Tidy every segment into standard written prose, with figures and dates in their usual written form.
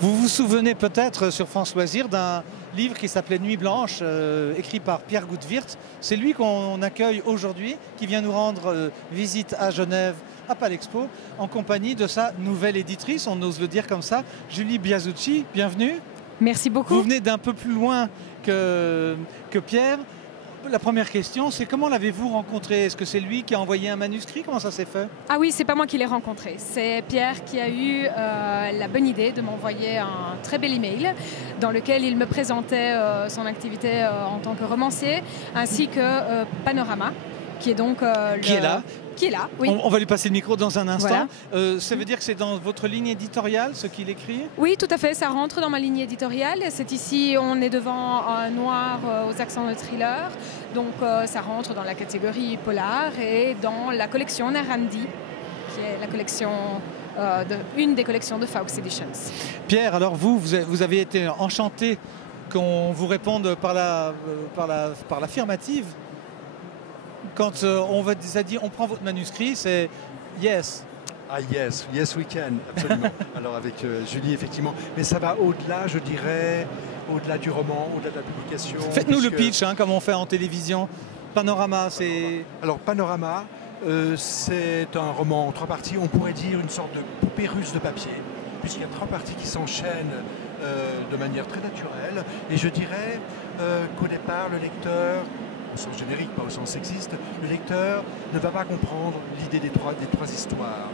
Vous vous souvenez peut-être sur France Loisirs d'un livre qui s'appelait Nuit Blanche, écrit par Pierre Goutvierth. C'est lui qu'on accueille aujourd'hui, qui vient nous rendre visite à Genève, à Palexpo, en compagnie de sa nouvelle éditrice, on ose le dire comme ça, Julie Biasucci. Bienvenue. Merci beaucoup. Vous venez d'un peu plus loin que Pierre. La première question, c'est comment l'avez-vous rencontré? Est-ce que c'est lui qui a envoyé un manuscrit? Comment ça s'est fait? Ah oui, c'est pas moi qui l'ai rencontré. C'est Pierre qui a eu la bonne idée de m'envoyer un très bel email dans lequel il me présentait son activité en tant que romancier, ainsi que Panorama, qui est donc qui est là. Qui est là, oui. On va lui passer le micro dans un instant. Voilà. Ça veut dire que c'est dans votre ligne éditoriale, ce qu'il écrit? Oui, tout à fait, ça rentre dans ma ligne éditoriale. C'est ici, on est devant un noir aux accents de thriller. Donc ça rentre dans la catégorie polar et dans la collection Narandi, qui est la collection, une des collections de Fawkes Editions. Pierre, alors vous avez été enchanté qu'on vous réponde par l'affirmative. Quand on vous a dit on prend votre manuscrit, c'est yes. Ah yes, yes we can, absolument. Alors avec Julie, effectivement. Mais ça va au-delà, je dirais, au-delà du roman, au-delà de la publication. Faites-nous le pitch, comme on fait en télévision. Panorama, c'est... Alors Panorama, c'est un roman en 3 parties. On pourrait dire une sorte de poupée russe de papier, puisqu'il y a 3 parties qui s'enchaînent de manière très naturelle. Et je dirais qu'au départ, le lecteur... au sens générique, pas au sens sexiste, le lecteur ne va pas comprendre l'idée des trois histoires.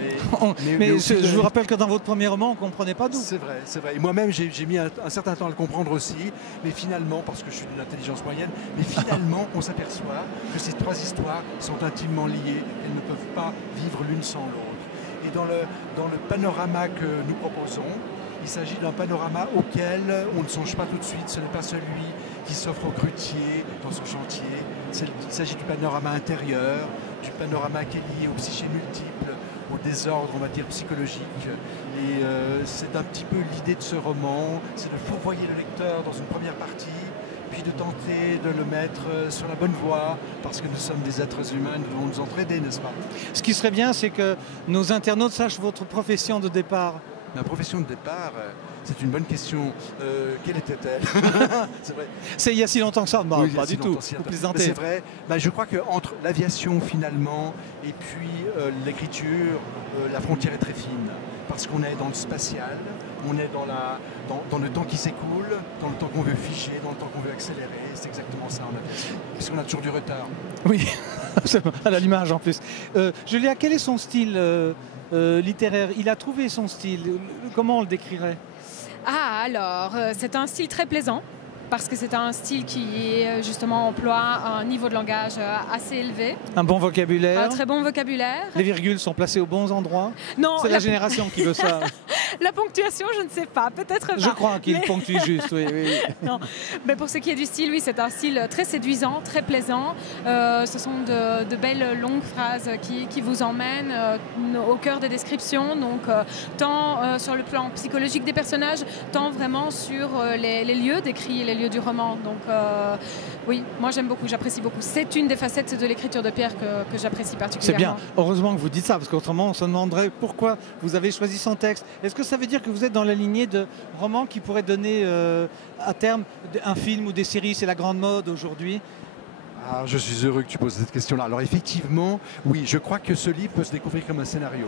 Je vous rappelle que dans votre premier roman, on ne comprenait pas d'où. C'est vrai, c'est vrai. Et moi-même, j'ai mis un certain temps à le comprendre aussi, mais finalement, parce que je suis d'une intelligence moyenne, mais finalement, on s'aperçoit que ces 3 histoires sont intimement liées, elles ne peuvent pas vivre l'une sans l'autre. Et dans le panorama que nous proposons, il s'agit d'un panorama auquel on ne songe pas tout de suite. Ce n'est pas celui qui s'offre au grutier dans son chantier. Il s'agit du panorama intérieur, du panorama qui est lié aux psychés multiples, au désordre, on va dire, psychologique. Et c'est un petit peu l'idée de ce roman, c'est de fourvoyer le lecteur dans une première partie, puis de tenter de le mettre sur la bonne voie, parce que nous sommes des êtres humains, nous devons nous entraider, n'est-ce pas? Ce qui serait bien, c'est que nos internautes sachent votre profession de départ. Ma profession de départ, c'est une bonne question. Quelle était-elle? C'est vrai. C'est il y a si longtemps que ça? Oui, pas du tout. C'est vrai. Je crois qu'entre l'aviation finalement et puis l'écriture, la frontière est très fine. Parce qu'on est dans le spatial, on est dans le temps qui s'écoule, dans le temps qu'on veut figer, dans le temps qu'on veut accélérer. C'est exactement ça en aviation. Parce qu'on a toujours du retard. Oui, à l'image en plus. Julia, quel est son style littéraire? Il a trouvé son style. Comment on le décrirait? Ah, alors, c'est un style très plaisant, parce que c'est un style qui, justement, emploie un niveau de langage assez élevé. Un bon vocabulaire. Un très bon vocabulaire. Les virgules sont placées aux bons endroits. Non. C'est la génération qui veut ça. La ponctuation, je ne sais pas, peut-être pas. Je crois qu'il ponctue juste, oui. Non, mais pour ce qui est du style, oui, c'est un style très séduisant, très plaisant. Ce sont de belles longues phrases qui vous emmènent au cœur des descriptions, donc tant sur le plan psychologique des personnages, tant vraiment sur les lieux décrits, les lieux du roman. Donc oui, moi j'aime beaucoup, j'apprécie beaucoup. C'est une des facettes de l'écriture de Pierre que j'apprécie particulièrement. C'est bien, heureusement que vous dites ça, parce qu'autrement on se demanderait pourquoi vous avez choisi son texte. Est-ce que ça veut dire que vous êtes dans la lignée de romans qui pourraient donner à terme un film ou des séries? C'est la grande mode aujourd'hui. Ah, je suis heureux que tu poses cette question-là. Alors effectivement, oui, je crois que ce livre peut se découvrir comme un scénario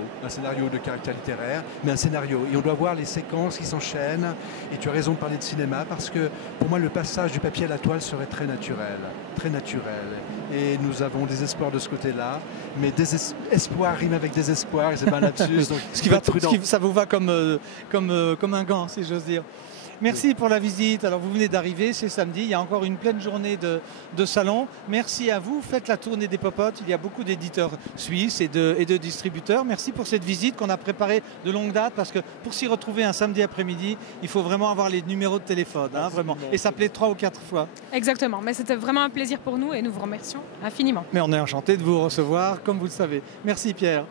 de caractère littéraire, mais un scénario. Et on doit voir les séquences qui s'enchaînent. Et tu as raison de parler de cinéma, parce que pour moi, le passage du papier à la toile serait très naturel. Très naturel. Et nous avons des espoirs de ce côté-là. Mais espoir rime avec désespoir, et c'est pas un lapsus. Donc ça vous va comme un gant, si j'ose dire. Merci pour la visite. Alors vous venez d'arriver, c'est samedi, il y a encore une pleine journée de salon. Merci à vous, faites la tournée des popotes. Il y a beaucoup d'éditeurs suisses et de distributeurs. Merci pour cette visite qu'on a préparée de longue date, parce que pour s'y retrouver un samedi après-midi, il faut vraiment avoir les numéros de téléphone, vraiment, et s'appeler 3 ou 4 fois. Exactement, mais c'était vraiment un plaisir pour nous et nous vous remercions infiniment. Mais on est enchanté de vous recevoir, comme vous le savez. Merci Pierre.